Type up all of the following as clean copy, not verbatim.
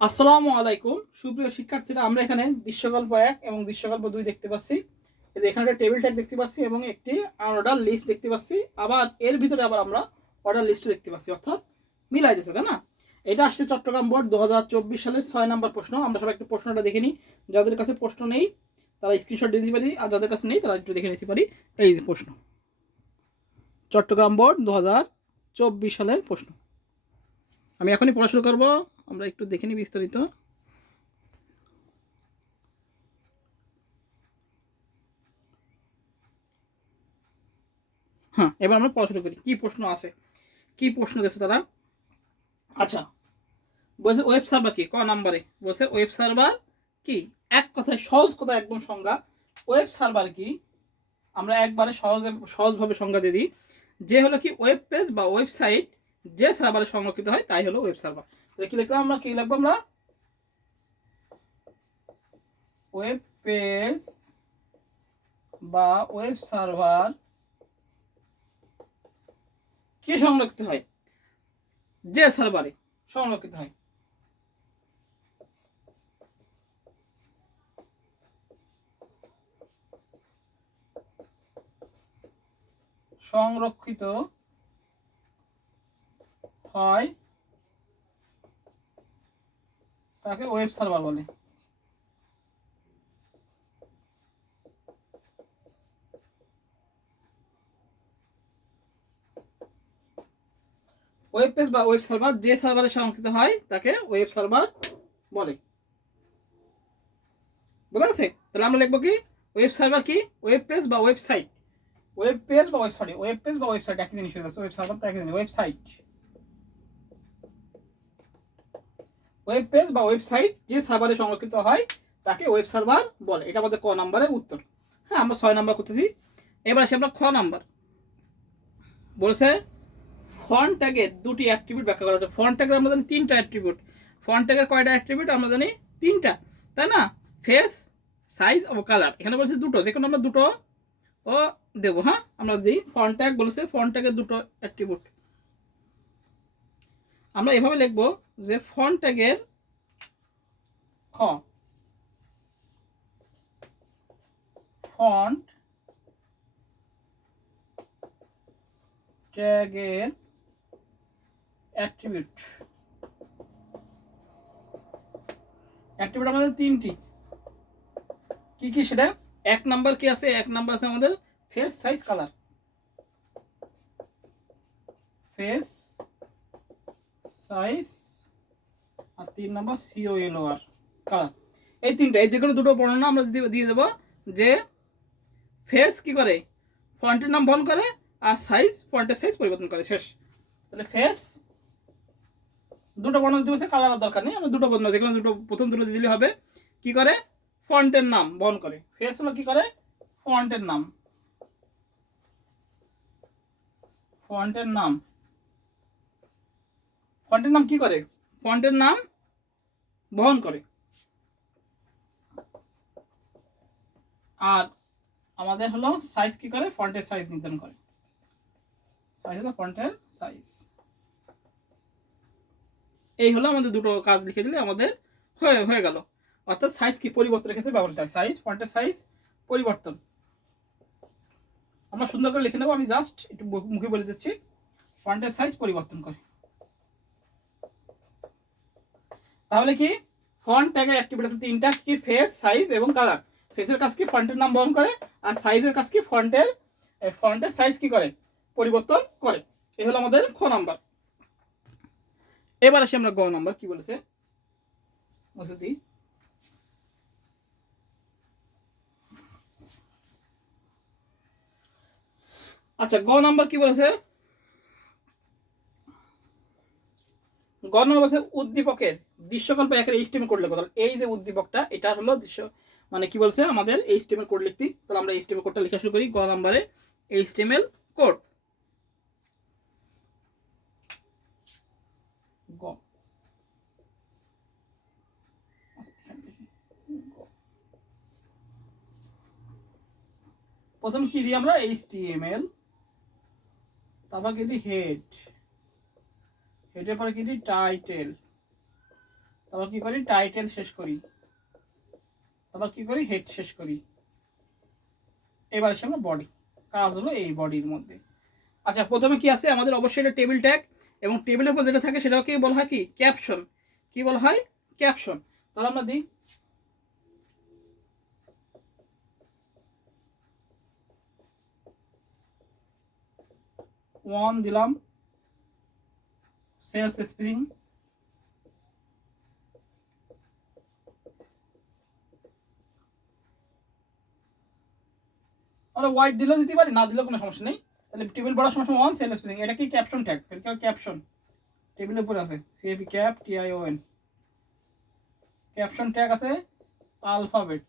আসসালামু আলাইকুম সুপ্রিয় শিক্ষার্থীরা, আমরা এখানে দৃশ্যকল্প 1 এবং দৃশ্যকল্প 2 দেখতে পাচ্ছি। এখানে একটা টেবিল ট্যাগ দেখতে পাচ্ছি এবং একটি অর্ডার লিস্ট দেখতে পাচ্ছি। আবার এর ভিতরে আমরা অর্ডার লিস্ট দেখতে পাচ্ছি, অর্থাৎ মিলাই দিচ্ছে, তাই না? এটা আসছে চট্টগ্রাম বোর্ড 2024 সালের 6 নম্বর প্রশ্ন। আমরা সবাই একটু প্রশ্নটা দেখে নিই। যাদের কাছে প্রশ্ন নেই তারা স্ক্রিনশট দিয়ে দিতে পারি, আর যাদের কাছে নেই তারা একটু দেখে নিতে পারি। এই যে প্রশ্ন, চট্টগ্রাম বোর্ড 2024 সালের প্রশ্ন। আমি এখনই পড়াশোনা করব, আমরা একটু দেখে নিই বিস্তারিত। হ্যাঁ, এবার আমরা পড়াশোনা করি। কি প্রশ্ন আছে, কি প্রশ্ন দিয়েছে তারা। আচ্ছা, বলছে ওয়েব সার্ভার কি, ক নাম্বারে বলছে ওয়েব সার্ভার কি। এক কথায়, সহজ কথা, একদম সংজ্ঞা। ওয়েব সার্ভার কি, আমরা একবারে সহজভাবে সংজ্ঞা দিয়ে দিই, যে হলো কি ওয়েব পেজ বা ওয়েবসাইট যে সার্ভারে সংরক্ষিত হয় তাই হলো ওয়েব সার্ভার। কি লিখলাম আমরা, কি লিখবো আমরা, ওয়েব পেজ বা ওয়েব সার্ভার কি সংরক্ষিত হয়, যে সার্ভারে সংরক্ষিত হয়। সংরক্ষিত হয় তাকে ওয়েব সার্ভার বলে। ওয়েব পেজ বা ওয়েব সার্ভার যে সার্ভারে সংরক্ষিত হয় তাকে ওয়েব সার্ভার বলে। বুঝা গেছে? তাহলে আমরা লিখবো কি, ওয়েব সার্ভার কি, ওয়েব পেজ বা ওয়েবসাইট। ওয়েব পেজ বা ওয়েবসাইট, ওয়েব পেজ বা ওয়েবসাইট একই জিনিস হয়ে গেছে। ওয়েব সার্ভার তো একই জিনিস, ওয়েবসাইট। ওয়েব পেজ বা ওয়েবসাইট যে সার্ভারে সংরক্ষিত হয় তাকে ওয়েব সার্ভার বলে। এটা আমাদের ক নাম্বারের উত্তর। হ্যাঁ, আমরা 6 নাম্বার করতেছি। এবার আসি আমরা খ নাম্বার। বলেছে ফন্ট ট্যাগের দুটি অ্যাট্রিবিউট ব্যাখ্যা করা আছে। ফন্ট ট্যাগের আমরা জানি 3টা অ্যাট্রিবিউট। ফন্ট ট্যাগের কয়টা অ্যাট্রিবিউট আমরা জানি? 3টা, তাই না? ফেস, সাইজ ও কালার। এখানে বলছে দুটো, যেখানে আমরা দুটো ও দেবো। হ্যাঁ, আমরা দিই ফন্ট ট্যাগ, বলেছে ফন্ট ট্যাগের দুটো অ্যাট্রিবিউট। আমরা এভাবে লিখবো যে ফন্ট ট্যাগের খ, ফন্ট ট্যাগের অ্যাট্রিবিউট। অ্যাট্রিবিউট আমাদের 3টি। কি কি সেটা? এক নাম্বার কি আছে? এক নাম্বার আছে আমাদের face, size, colour. Face, size, আর 3 নাম্বার COLOR, কালার। এই 3টা, এই যে কোনো দুটো বর্ণনা আমরা দিয়ে দেবো। যে ফেস কি করে, ফন্টের নাম বহন করে, আর সাইজ ফন্টের সাইজ পরিবর্তন করে। শেষ। তাহলে ফেস দুটো বর্ণনা দিতে বলছে, কালারের দরকার নেই, আমরা দুটো বর্ণনা, যে কোনো দুটো, প্রথম দুটো দিলে হবে। কি করে? ফন্টের নাম বহন করে। ফেস হলো কি করে, ফন্টের নাম, ফন্টের নাম, ফন্টের নাম কি করে, ফন্টের নাম বহন করে। আর আমাদের হলো সাইজ কি করে, ফন্টের সাইজ নির্ধারণ করে। সাইজ হলো ফন্টের সাইজ। এই হলো আমাদের দুটো কাজ লিখে দিলে আমাদের হয়ে গেল। অর্থাৎ সাইজ কি পরিবর্তনের ক্ষেত্রে ব্যবহৃত হয়, সাইজ, ফন্টের সাইজ পরিবর্তন। আমরা সুন্দর করে লিখে নেবো, আমি জাস্ট একটু মুখে বলে দিচ্ছি। ফন্টের সাইজ পরিবর্তন করে। তাহলে কি, ফন্ট ট্যাগের অ্যাক্টিভিটি আছে 3টা, কি, ফেস, সাইজ এবং কালার। ফেসের কাজ কি, ফন্টের নাম বহন করে, আর সাইজের কাজ কি, ফন্টের সাইজ কি করে, পরিবর্তন করে। এই হলো আমাদের খ নাম্বার। এবার আসি আমরা গ নাম্বার। কি বলেছে মুসুদি? আচ্ছা, গ নাম্বার কি বলেছে? গ নাম্বার বলছে উদ্দীপকের দৃশ্যকল্প একের এইচটিএমএল কোড লিখো। তাহলে এই যে উদ্দীপকটা, এটা হলো দৃশ্য, মানে কি বলছে আমাদের এইচটিএমএল কোড লিখতে। তাহলে আমরা এইচটিএমএল কোডটা লেখা শুরু করি। গ নাম্বারে এইচটিএমএল কোড। গ, প্রথম কি দিই আমরা, এইচটিএমএল, তারপর কি দিই হেড, হেডের পরে কি দিই টাইটেল, তারপর কি করি, টাইটেল শেষ করি, তারপর কি করি, হেড শেষ করি। এবার আসে আমরা বডি, কাজ হলো এই বডির মধ্যে। আচ্ছা, প্রথমে কি আছে আমাদের, অবশ্যই এটা টেবিল ট্যাগ, এবং টেবিলের উপর যেটা থাকে সেটাকে বলা হয় কি, ক্যাপশন। কি বলা হয়, ক্যাপশন। তাহলে আমরা দিই ওয়ান, দিলাম সেলস স্প্রিং, আমরা হোয়াইট দিলেও দিতে পারি, না দিলেও কোনো সমস্যা নেই। তাহলে টেবিল বড়ার সময় ওয়ান সেল স্পেসিং, এটা কি ক্যাপশন ট্যাগ, তাহলে ক্যাপশন টেবিলের উপরে আছে, CAP cap TION, caption tag আছে আলফাবেট,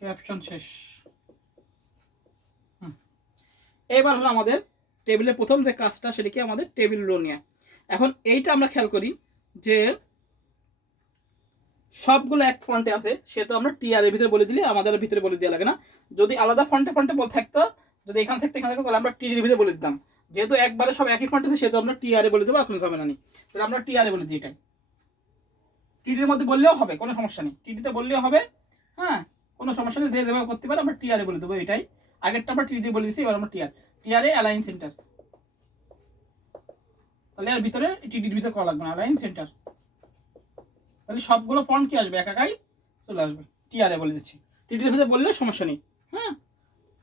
ক্যাপশন শেষ। এবার হলো আমাদের টেবিলের প্রথম যে কাজটা, সেটা কি আমাদের টেবিল রো নিয়ে। এখন এইটা আমরা খেয়াল করি যে সবগুলো এক ফন্টে আছে, সেহেতু আমরা টিআর এর ভিতরে বলে দিলে আমাদের ভিতরে বলে দেওয়া লাগে না। যদি আলাদা ফন্টে ফন্টে বল থাকতো, যদি এখান থেকে এখান থাকতো, তাহলে আমরা টির ভিতরে বলে দিতাম। যেহেতু একবারে সব একই ফন্টে আছে, সেহেতু আমরা টিআর এ বলে দেবো, এখন যাবে না। তাহলে আমরা টিআর এ বলে দিই, এটাই টিডির মধ্যে বললেও হবে, কোনো সমস্যা নেই, টিডিতে বললেও হবে। হ্যাঁ, কোনো সমস্যা নেই, যে যেভাবে করতে পারে আমরা টিআর এ বলে দেবো, এটাই। আগেরটা আমরা টি দিয়ে বলে দিচ্ছি, এবার আমরা টিআর এ অ্যালাইন সেন্টার, তাহলে এর ভিতরে টিডির ভিতরে করা লাগবে না, অ্যালাইন সেন্টার। তাহলে সবগুলো ফন্ট কি আসবে, একাই চলে আসবে। টিআরএ বলে দিচ্ছি, টিডির ভিতরে বললেও সমস্যা নেই। হ্যাঁ,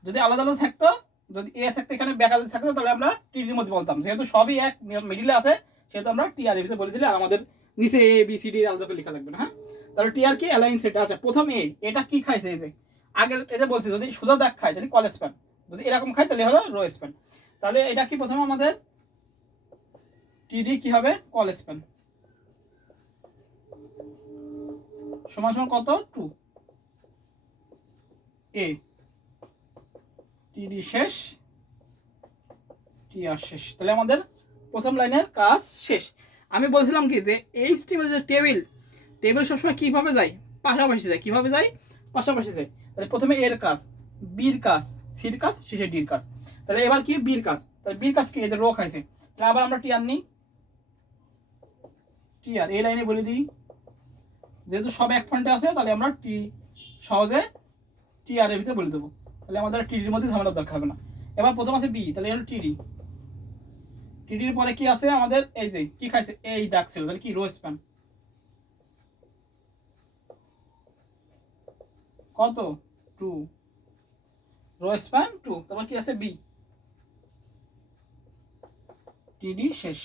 যদি আলাদা আলাদা থাকতো, যদি এ থাকতো এখানে ব্যাকা যদি থাকতো, তাহলে আমরা টিডির মধ্যে বলতাম। যেহেতু সবই এক মিডিলে আছে, সেহেতু আমরা টিআর এর ভিতরে বলে দিলে আর আমাদের নিচে এ বি সি ডি আলাদা করে লেখা লাগবে না। হ্যাঁ, তাহলে টিআর কি, অ্যালাইন সেন্টার। আচ্ছা, প্রথম এটা কি খাইছে, এই যে আগের এটা বলছি, যদি সোজা দাগ খায় তাহলে কল স্প্যান, যদি এরকম খায় তাহলে হলো রো স্প্যান। তাহলে এটা কি, প্রথমে আমাদের টিডি কি হবে, কল স্প্যান সমান সমান কত, 2 এ, টিডি শেষ, টিআর শেষ। তাহলে আমাদের প্রথম লাইনের কাজ শেষ। আমি বলছিলাম কি, যে এইচটিএমএল যে টেবিল সবসময় কিভাবে যায়, পাশাপাশি যায়। কিভাবে যায়, পাশাপাশি যায়। তাহলে প্রথমে এর কাজ, বির কাজ, সির কাজ, শেষে ডির কাজ। তাহলে এবার কি, বির কাজ। তাহলে বির কাজ কি, এদের রো খাইছে। তাহলে আবার আমরা টিআর নিই, টিআর এই লাইনে বলে দিই, যেহেতু সব এক পয়েন্টে আছে, তাহলে আমরা সহজে টিআর এর ভিতরে বলে দেবো। তাহলে আমাদের টিডির মধ্যে ঝামেলার দরকার হবে না। এবার প্রথম আছে বি, তাহলে হলো টিডি। টিডির পরে কি আছে আমাদের, এই যে কি খাইছে, এই দাগ ছিল, তাহলে কি, রো স্প্যান কত, 2, রো স্প্যান 2। তারপর কি আছে, বি, টিডি শেষ।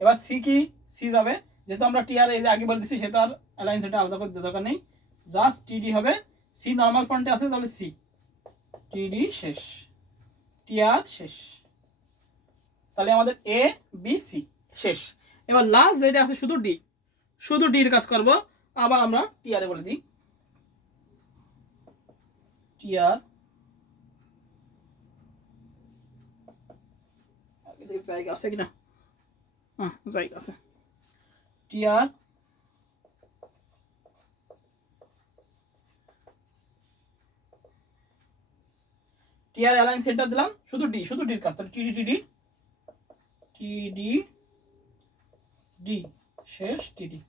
এবার সি কি, সি যাবে, যেহেতু আমরা টিআর এই যে আগে বলে দিচ্ছি, সেটা আর অ্যালাইন সেটা আলাদা করে দরকার নেই, জাস্ট টিডি হবে। সি নর্মাল ফন্টে আছে, তাহলে সি, টিডি শেষ, টিআর শেষ। তাহলে আমাদের এ বি সি শেষ। এবার লাস্ট যেটা আছে শুধু ডি, শুধু ডির কাজ করব। আবার আমরা টিআর এ বলে দিই, টিআর, জায়গা আছে কিনা, হ্যাঁ জায়গা আছে, টিআর, টিআর অ্যালাইন সেন্টার দিলাম, শুধু ডি, শুধু ডির কাজ। তাহলে টিডি টিডি টিডি ডি শেষ, টিডি।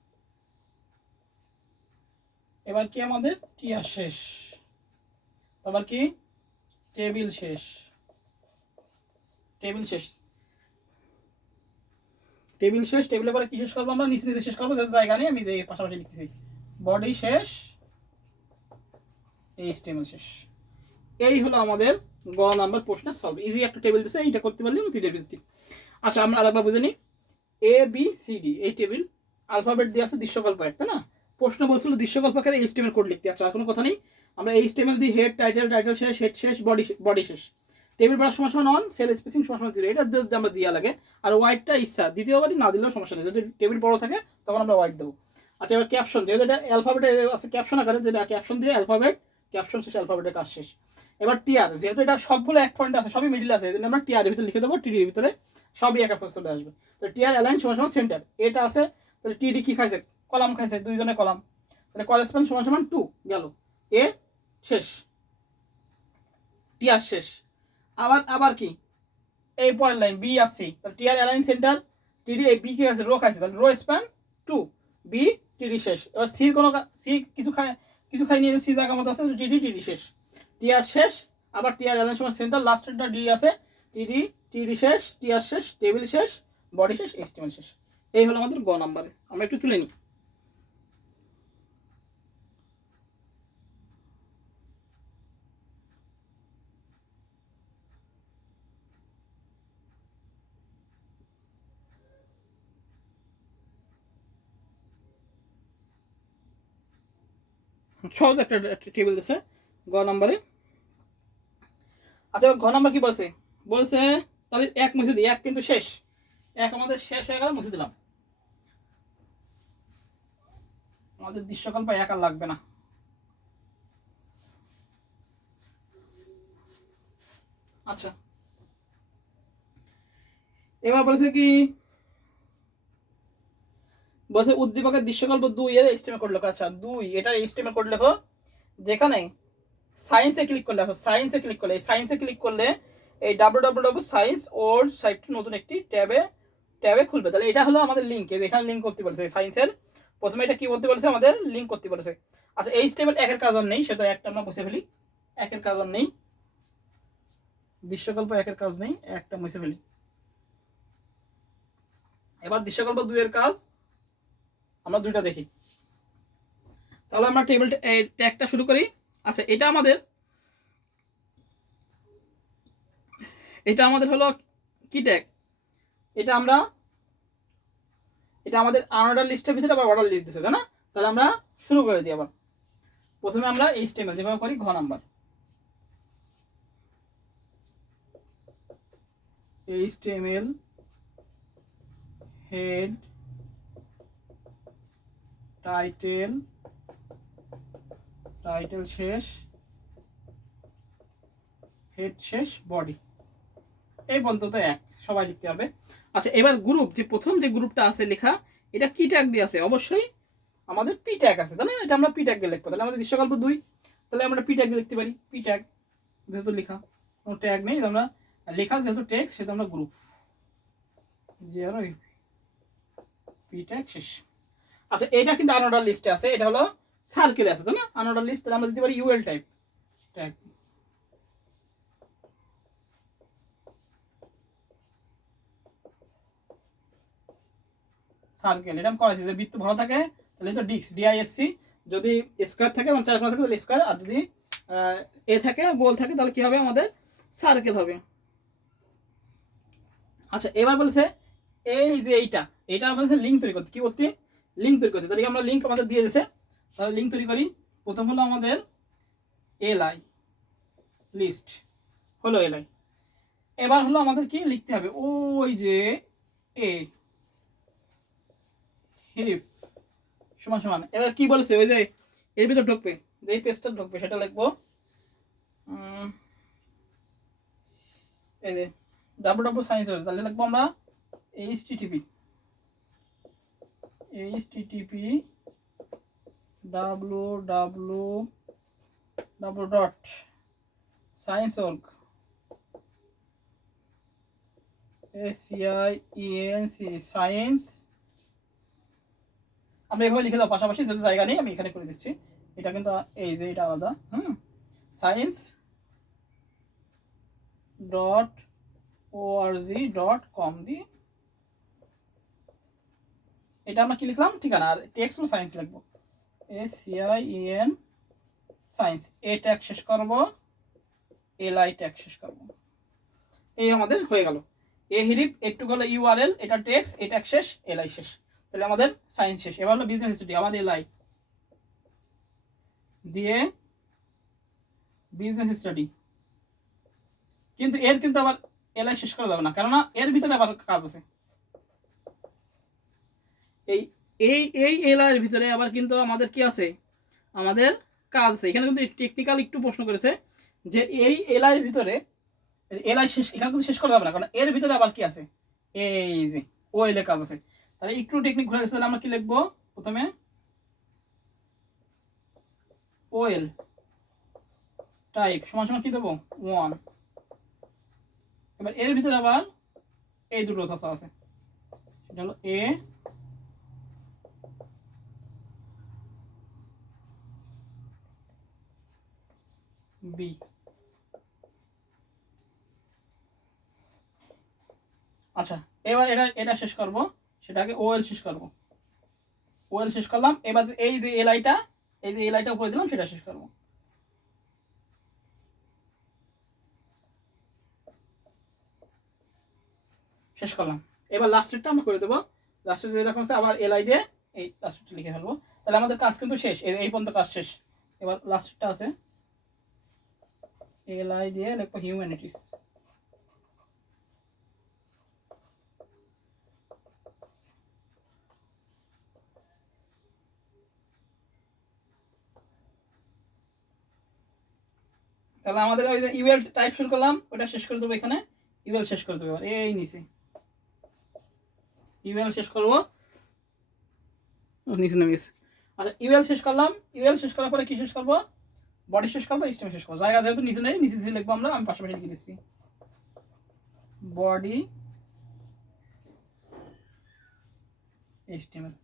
এবার কি আমাদের টিআর শেষ, আবার কি টেবিল শেষ, টেবিল শেষ, টেবিল শেষ। টেবিলের পরে কি শেষ করবো আমরা, নিচে নিচে শেষ করবো, জায়গা নেই, আমি পাশাপাশি লিখতেছি, বডি শেষ, এইচটিএমএল শেষ। এই হলো আমাদের গ নাম্বার প্রশ্নের সলভ। ইজি একটা টেবিল দিচ্ছে, এইটা করতে পারলে আমি তিনটে দিচ্ছি। আচ্ছা, আমরা আরেকবার বুঝে নিই, এ বি সি ডি এই টেবিল, আলফাবেট দিয়ে আছে দৃশ্যকল্প একটা, না প্রশ্ন বলছিল দৃশ্যকল্প আকারে এইচটিএমএল কোড লিখতে। আচ্ছা, কোনো কথা নেই, আমরা এইচটিএমএল দিই হেড টাইটেল, টাইটেল শেষ, হেড শেষ, বডি শেষ। টেবিল বড়ার সময় সমান 1, সেল স্পেসিং সমান 0, এটা যদি আমরা দেওয়া লাগে। আর হোয়াইটটা ইচ্ছা দ্বিতীয়বারই না দিলেও সমস্যা নেই, যদি টেবিল বড় থাকে তখন আমরা হোয়াইট দেবো। আচ্ছা, এবার ক্যাপশন, যেহেতু এটা অ্যালফাবেট আছে ক্যাপশন আকারে, যেটা ক্যাপশন দিয়ে অ্যালফাবেট, ক্যাপশন শেষ, অ্যালফাবেটের কাজ শেষ। এবার টিআর, যেহেতু এটা সবগুলো এক পয়েন্ট আছে, সবই মিডিল আছে, এই জন্য আমরা টিআর এর ভিতরে লিখে দেবো, টিডির ভিতরে সবই এক পয়েন্ট চলে আসবে। তো টিআর অ্যালাইন সমান সমান সেন্টার, এটা আছে। তাহলে টিডি কি খাইছে, কলাম খাইছে, দুইজনে কলাম, তাহলে কল স্প্যান সমান সমান 2 গেল, এ শেষ, টিআর শেষ। আবার কি, এই পরের লাইন বি আর সি, তাহলে টি আর অ্যালাইন সেন্টার, টিডি এই বি কে আছে রো খাইছে, তাহলে রো স্প্যান 2, বি টিডি শেষ। এবার সির কোনো সি কিছু খাই নিয়ে সি জায়গা মতো আছে, টিডি শেষ, টি আর শেষ, আবার টি আর অ্যালাইন সমান সেন্টার, লাস্টেরটা ডি আছে, টিডি শেষ, টি আর শেষ, টেবিল শেষ, বডি শেষ, এস্টিমেল শেষ। এই হলো আমাদের গ নাম্বারে। আমরা একটু তুলে নিই। সহজ একটা টেবিল দিছে গ নাম্বারে। আচ্ছা ঘ নাম্বার কি বলছে, বলছে তাহলে এক মুছে দিই, এক কিন্তু শেষ, এক আমাদের শেষ হয়ে গেল, মুছে দিলাম। আমাদের দৃশ্যকল্প এক আর লাগবে না। আচ্ছা এবার বলছে কি, বলছে উদ্দীপকের দৃশ্যকল্প 2 এর এস্টিমেট কোড লেখো। আচ্ছা 2 এটা এস্টিমেট কোড লেখো, যেখানে সায়েন্সে ক্লিক করলে, আচ্ছা সায়েন্সে ক্লিক করলে, এই সায়েন্সে ক্লিক করলে এই www সায়েন্স ওল্ড সাইটটি নতুন একটি ট্যাবে খুলবে। তাহলে এটা হলো আমাদের লিঙ্ক, এখানে লিঙ্ক করতে বলেছে সায়েন্সের। প্রথমে এটা কি বলতে বলেছে, আমাদের লিঙ্ক করতে বলেছে। আচ্ছা এই স্টেবল একের কাজ আর নেই, সেটা একটা আমরা মুছে ফেলি, একের কাজ আর নেই, দৃশ্যকল্প একের কাজ নেই, একটা মুছে ফেলি। এবার দৃশ্যকল্প 2 এর কাজ আমরা দুইটা দেখি। তাহলে আমরা টেবিল ট্যাগটা শুরু করি। আচ্ছা এটা আমাদের হলো কি ট্যাগ, এটা আমাদের আনঅর্ডার লিস্টের ভিতরে আবার অর্ডার লিস্ট দিছে, তাই না? তাহলে আমরা শুরু করে দিই। আবার প্রথমে আমরা এইচটিএমএল যেভাবে করি, ঘ নাম্বার এইচটিএমএল হেড টাইটেল শেষ, হেড শেষ, বডি, এই পর্যন্ত তো এক, সবাই লিখতে হবে। আচ্ছা এবার গ্রুপ, যে প্রথম যে গ্রুপটা আছে লেখা, এটা কি ট্যাগ দিয়ে আছে, অবশ্যই আমাদের পি ট্যাগ আছে, তাই না? এটা আমরা পি ট্যাগ দিয়ে লিখবো। তাহলে আমাদের দৃশ্যকল্প 2, তাহলে আমরা পি ট্যাগ দিয়ে লিখতে পারি, পি ট্যাগ যেহেতু লেখা, কোনো ট্যাগ নেই, আমরা লেখা যেহেতু টেক্সট সেহেতু আমরা গ্রুপ, যে আর পি ট্যাগ শেষ। আচ্ছা এটা কিন্তু আনঅর্ডার লিস্টে আছে, এটা হলো সার্কেলে আছে, তাই না? আনঅর্ডার লিস্ট, তাহলে আমরা দিতে পারি ইউএল টাইপ ট্যাগ, সার্কেল। এটা আমি করেছি, যদি বৃত্ত ভালো থাকে তাহলে তো ডিক্স ডিআইএসসি, যদি স্কোয়ার থাকে এবং চারকোনা থাকে তাহলে স্কোয়ার, আর যদি এ থাকে গোল থাকে তাহলে কি হবে, আমাদের সার্কেল হবে। আচ্ছা এবার বলেছে এই যে এইটা আমাদের লিঙ্ক তৈরি করতে, কি করতে, লিঙ্ক তৈরি করতে। তাহলে আমরা লিঙ্ক আমাদের দিয়ে দিয়েছে, তাহলে লিঙ্ক তৈরি করি। প্রথম হলো আমাদের এলআই লিস্ট, হলো এলআই। এবার হলো আমাদের কি লিখতে হবে, ওই যে এ হিফ সমান সমান, এবার কি বলেছে, ওই যে এর ভিতর ঢুকবে, যে পেজটা ঢুকবে সেটা লিখবো, এই যে www সায়েন্স, তাহলে লিখবো আমরা http www.science.org সায়েন্স, আমরা এভাবে লিখে দাও পাশাপাশি, যেহেতু জায়গা নেই আমি এখানে করে দিচ্ছি। এটা কিন্তু এই যে এটা আলাদা, science.org.com দিয়ে এটা আমরা কি লিখলাম ঠিকানা, আর টেক্সট হলো সায়েন্স লিখবো, SCIEN সায়েন্স, এ ট্যাগ শেষ করবো, এলআই ট্যাগ শেষ করবো, এই আমাদের হয়ে গেল। এ হিরিপ একটু হলো ইউআরএল, এটা টেক্সট, এটা শেষ, এলআই শেষ, তাহলে আমাদের সায়েন্স শেষ। এবার হলো বিজনেস স্টাডি, আবার এলআই দিয়ে বিজনেস স্টাডি, কিন্তু এর কিন্তু আবার এলআই শেষ করা যাবে না, কেননা এর ভিতরে আবার কাজ আছে। এই এই এই এলআই এর ভিতরে আবার কিন্তু আমাদের কি আছে, আমাদের কাজ আছে। এখানে কিন্তু টেকনিক্যাল একটু প্রশ্ন করেছে যে এই এলআই এর ভিতরে, এলআই শেষ, এখানে কিন্তু শেষ করা যাবে না, কারণ এর ভিতরে আবার কি আছে, এই যে ও এল এর কাজ আছে। তাহলে একটু টেকনিক ঘুরে গেছে, তাহলে আমরা কি লিখবো, প্রথমে ওএল টাইপ সমান সমান কি দেবো 1, এবার এর ভিতরে আবার এই দুটো চাচা আছে, এটা হলো এ বি। আচ্ছা এবার এটা এটা শেষ করব, সেটাকে ওএল শেষ করব, ওএল শেষ করলাম। এবার এই যে এলআইটা, এই যে এলআইটা উপরে দিলাম সেটা শেষ করব। শেষ করলাম। এবার লাস্টেরটা আমরা করে দেবো, লাস্টের যেরকম আছে আবার এলআই দিয়ে এই লাস্টেরটা লিখে ফেলবো। তাহলে আমাদের কাজ কিন্তু শেষ, এই পর্যন্ত কাজ শেষ। এবার লাস্টেরটা আছে এলআই দিয়ে লিখবো হিউম্যানিটিস। তাহলে আমাদের ওই যে ইউএল টাইপ শুরু করলাম ওটা শেষ করে দেবো, এখানে ইউএল শেষ করে দেবো। এবার এই নিচে ইউএল শেষ করবো, নিচে নেমে গেছে। আচ্ছা ইউএল শেষ করলাম, ইউএল শেষ করার পরে কি শেষ করবো, বডি শেষ করবো, স্টেম শেষ করবো। জায়গা যেহেতু নিচে নেই, নিচে নিচে লিখবো আমরা, আমি পাশাপাশি লিখে দিচ্ছি বডি HTML।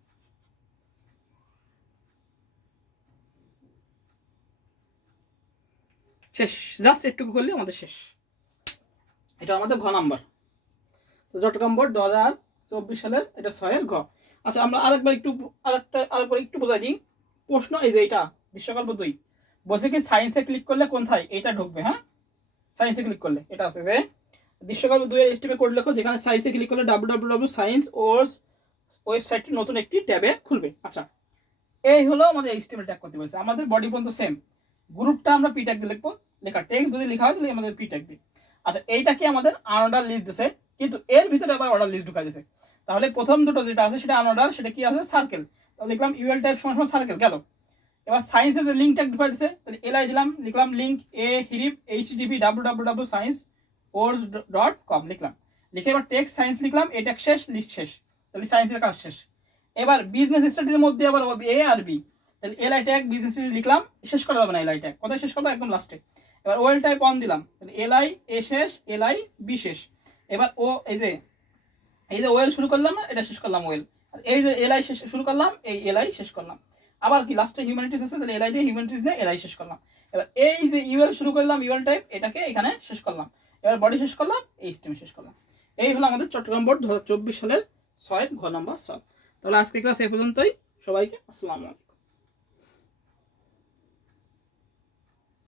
শেষ, জাস্ট একটু করলে আমাদের শেষ। এটা আমাদের ঘ নাম্বার। তো চট্টগ্রাম বোর্ড 2024 সালের এটা 6-এর ঘ। আচ্ছা আমরা আরেকবার একটু বোঝাই দিই। প্রশ্ন এই যে এটা দৃশ্যকল্প 2 বলছে কি সায়েন্সে ক্লিক করলে কোনথায় এটা ঢুকবে, হ্যাঁ সায়েন্সে ক্লিক করলে এটা আছে যে দৃশ্যকল্প 2 এর স্টেপে কোড লেখো, যেখানে সায়েন্সে ক্লিক করলে www.science ওয়েবসাইটটি নতুন একটি ট্যাবে খুলবে। আচ্ছা এই হলো আমাদের HTML ট্যাগ করতে বলছে। আমাদের বডি পর্যন্ত সেম, গ্রুপটা আমরা পি ট্যাগ দিয়ে লিখবো, লেখা টেক্সট যদি লেখা হয় তাহলে আমাদের পি ট্যাগ দিই। আচ্ছা এইটাকে আমাদের আনঅর্ডার লিস্ট দিছে, কিন্তু এর ভিতরে আবার অর্ডার লিস্ট ঢুকাই দিছে। তাহলে প্রথম দুটো যেটা আছে সেটা আনঅর্ডার, সেটা কি আছে সার্কেল। তাহলে লিখলাম ইউএল টাইপ সমান সার্কেল গেল। এবার সায়েন্সের যে লিঙ্ক ট্যাগ ঢুকাই দিছে, তাহলে এলআই দিলাম, লিখলাম লিঙ্ক এ হিরিপ http www.science.com লিখলাম, লিখে এবার টেক্সট সায়েন্স লিখলাম, এ ট্যাগ শেষ, লিস্ট শেষ, তাহলে সায়েন্সের কাজ শেষ। এবার বিজনেস স্টাডির মধ্যে আবার এ আর বি, তাহলে এলআই ট্যাগ বিজনেস স্টাডি লিখলাম, শেষ করা যাবে না এলআই ট্যাগ, কোথায় শেষ করবো একদম লাস্টে। এবার ওয়েল টাইপ অন দিলাম, তাহলে এলআই এ শেষ, এলআই বি শেষ। এবার ও এই যে ওয়েল শুরু করলাম না, এটা শেষ করলাম ওয়েল। এই যে এলআই শেষ শুরু করলাম, এই এলআই শেষ করলাম। আবার কি লাস্টে হিউম্যানিটিস আছে, তাহলে এলআই দিয়ে হিউম্যানিটিস দিয়ে এলআই শেষ করলাম। এবার এই যে ইউএল শুরু করলাম, ইউএল টাইপ এটাকে এখানে শেষ করলাম। এবার বডি শেষ করলাম, এই স্টেম শেষ করলাম। এই হলো আমাদের চট্টগ্রাম বোর্ড 2024 সালের 6-এর ঘ নাম্বার সলভ। তাহলে আজকে ক্লাস এই পর্যন্তই। সবাইকে আসসালামু আলাইকুম।